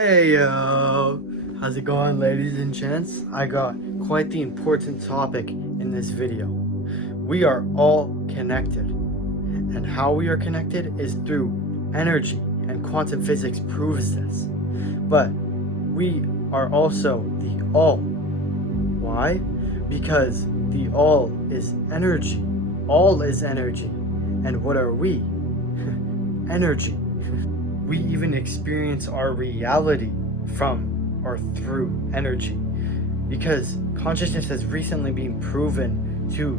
Hey yo, how's it going, ladies and gents? I got quite the important topic in this video. We are all connected, and how we are connected is through energy, and quantum physics proves this. But we are also the all. Why? Because the all is energy. All is energy. And what are we? Energy. We even experience our reality from or through energy, because consciousness has recently been proven to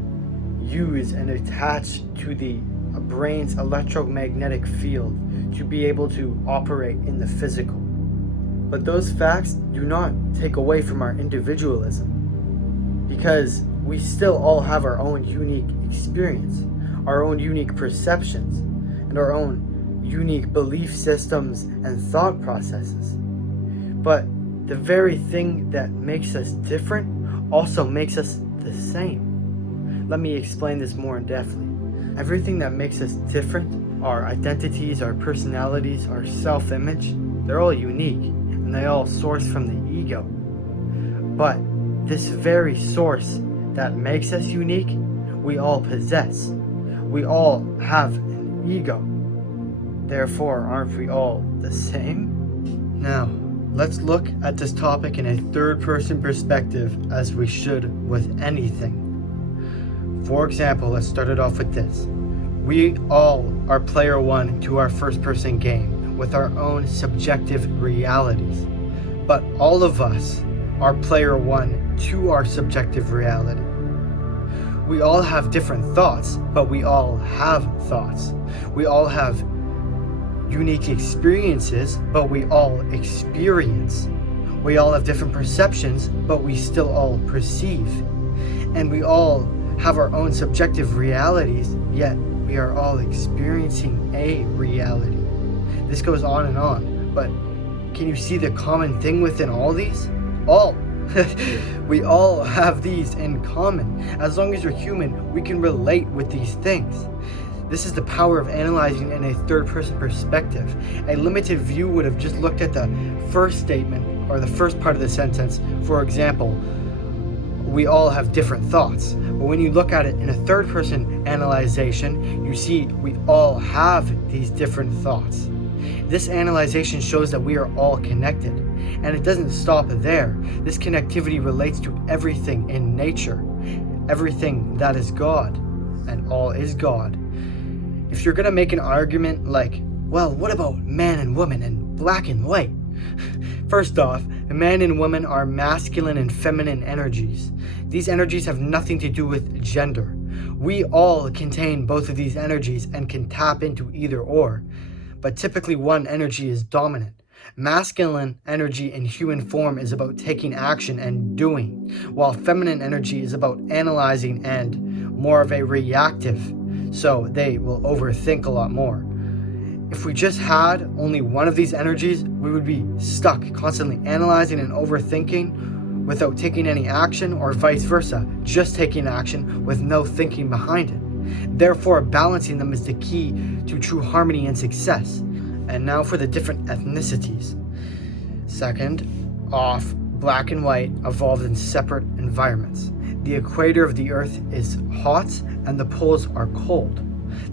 use and attach to the brain's electromagnetic field to be able to operate in the physical. But those facts do not take away from our individualism, because we still all have our own unique experience, our own unique perceptions, and our own unique belief systems and thought processes. But the very thing that makes us different also makes us the same. Let me explain this more in depthly. Everything that makes us different, our identities, our personalities, our self-image, they're all unique, and they all source from the ego. But this very source that makes us unique, we all possess. We all have an ego. Therefore, aren't we all the same? Now, let's look at this topic in a third-person perspective, as we should with anything. For example, let's start it off with this. We all are player one to our first-person game with our own subjective realities. But all of us are player one to our subjective reality. We all have different thoughts, but we all have thoughts. We all have unique experiences, but we all experience. We all have different perceptions, but we still all perceive. And we all have our own subjective realities, yet we are all experiencing a reality. This goes on, but can you see the common thing within all these? All. We all have these in common. As long as you're human, we can relate with these things. This is the power of analyzing in a third-person perspective. A limited view would have just looked at the first statement or the first part of the sentence. For example, we all have different thoughts. But when you look at it in a third-person analyzation, you see we all have these different thoughts. This analyzation shows that we are all connected. And it doesn't stop there. This connectivity relates to everything in nature, everything that is God, and all is God. If you're gonna make an argument like, well, what about man and woman and black and white? First off, man and woman are masculine and feminine energies. These energies have nothing to do with gender. We all contain both of these energies and can tap into either or, but typically one energy is dominant. Masculine energy in human form is about taking action and doing, while feminine energy is about analyzing and more of a reactive. So they will overthink a lot more. If we just had only one of these energies, we would be stuck constantly analyzing and overthinking without taking any action, or vice versa, just taking action with no thinking behind it. Therefore, balancing them is the key to true harmony and success. And now for the different ethnicities. Second off, black and white evolved in separate environments. The equator of the earth is hot and the poles are cold.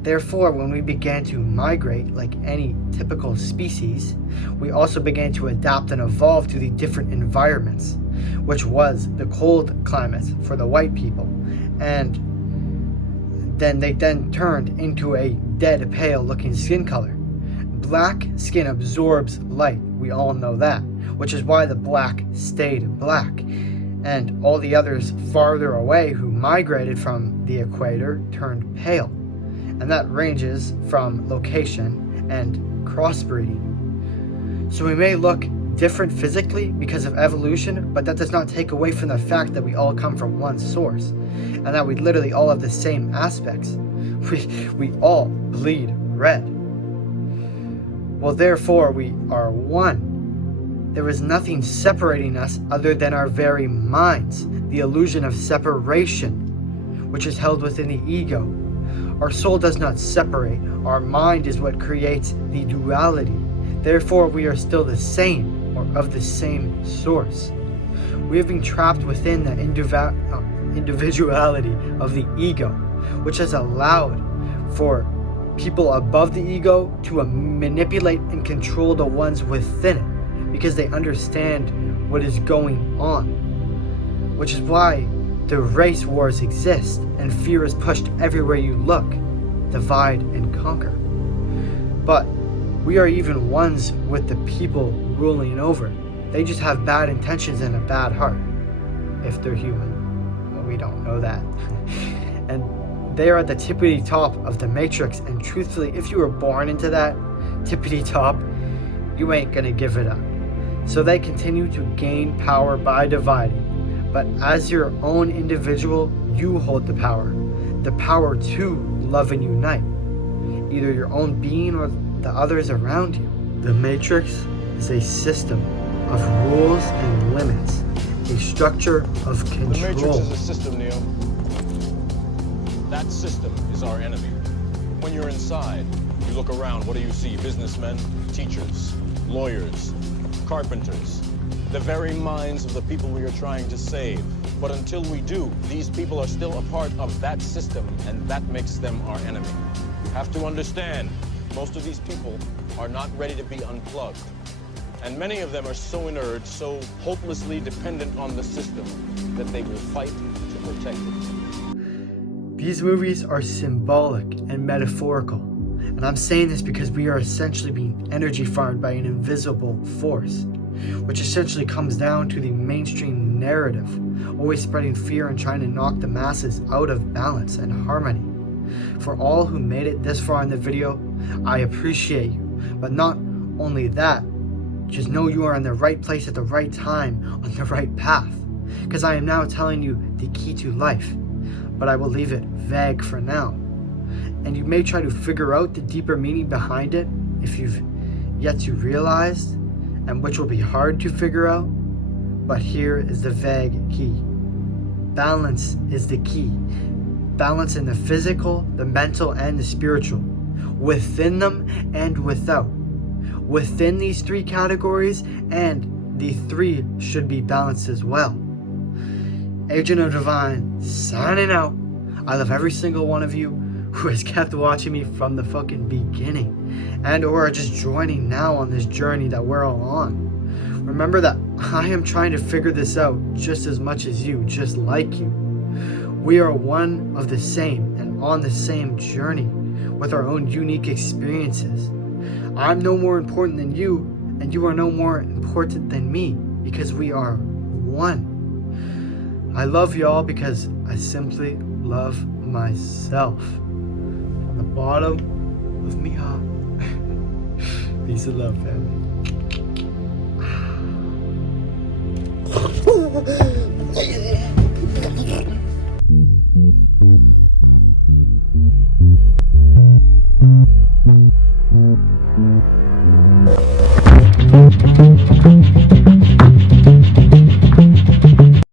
Therefore, when we began to migrate like any typical species, we also began to adapt and evolve to the different environments, which was the cold climate for the white people. And then they turned into a dead pale looking skin color. Black skin absorbs light, we all know that, which is why the black stayed black. And all the others farther away who migrated from the equator turned pale. And that ranges from location and crossbreeding. So we may look different physically because of evolution, but that does not take away from the fact that we all come from one source, and that we literally all have the same aspects. We all bleed red. Well, therefore, we are one. There is nothing separating us other than our very minds, the illusion of separation, which is held within the ego. Our soul does not separate. Our mind is what creates the duality. Therefore, we are still the same, or of the same source. We have been trapped within the individuality of the ego, which has allowed for people above the ego to manipulate and control the ones within it because they understand what is going on, which is why the race wars exist and fear is pushed everywhere you look. Divide and conquer. But we are even ones with the people ruling over. They just have bad intentions and a bad heart. If they're human. Well, we don't know that. And they are at the tippity top of the matrix, and truthfully, if you were born into that tippity top, you ain't gonna give it up. So they continue to gain power by dividing. But as your own individual, you hold the power to love and unite, either your own being or the others around you. The matrix is a system of rules and limits, a structure of control. The matrix is a system, Neo. That system is our enemy. When you're inside, you look around, what do you see? Businessmen, teachers, lawyers, carpenters, the very minds of the people we are trying to save. But until we do, these people are still a part of that system, and that makes them our enemy. You have to understand, most of these people are not ready to be unplugged. And many of them are so inert, so hopelessly dependent on the system, that they will fight to protect it. These movies are symbolic and metaphorical. And I'm saying this because we are essentially being energy farmed by an invisible force, which essentially comes down to the mainstream narrative, always spreading fear and trying to knock the masses out of balance and harmony. For all who made it this far in the video, I appreciate you. But not only that, just know you are in the right place at the right time, on the right path. Because I am now telling you the key to life, but I will leave it vague for now. And you may try to figure out the deeper meaning behind it if you've yet to realize, and which will be hard to figure out. But here is the vague key. Balance is the key. Balance in the physical, the mental, and the spiritual. Within them and without. Within these three categories, and the three should be balanced as well. Agent of Divine, signing out. I love every single one of you who has kept watching me from the fucking beginning, and or are just joining now on this journey that we're all on. Remember that I am trying to figure this out just as much as you, just like you. We are one of the same and on the same journey with our own unique experiences. I'm no more important than you, and you are no more important than me, because we are one. I love y'all because I simply love myself. From the bottom of me heart. Peace and love, family.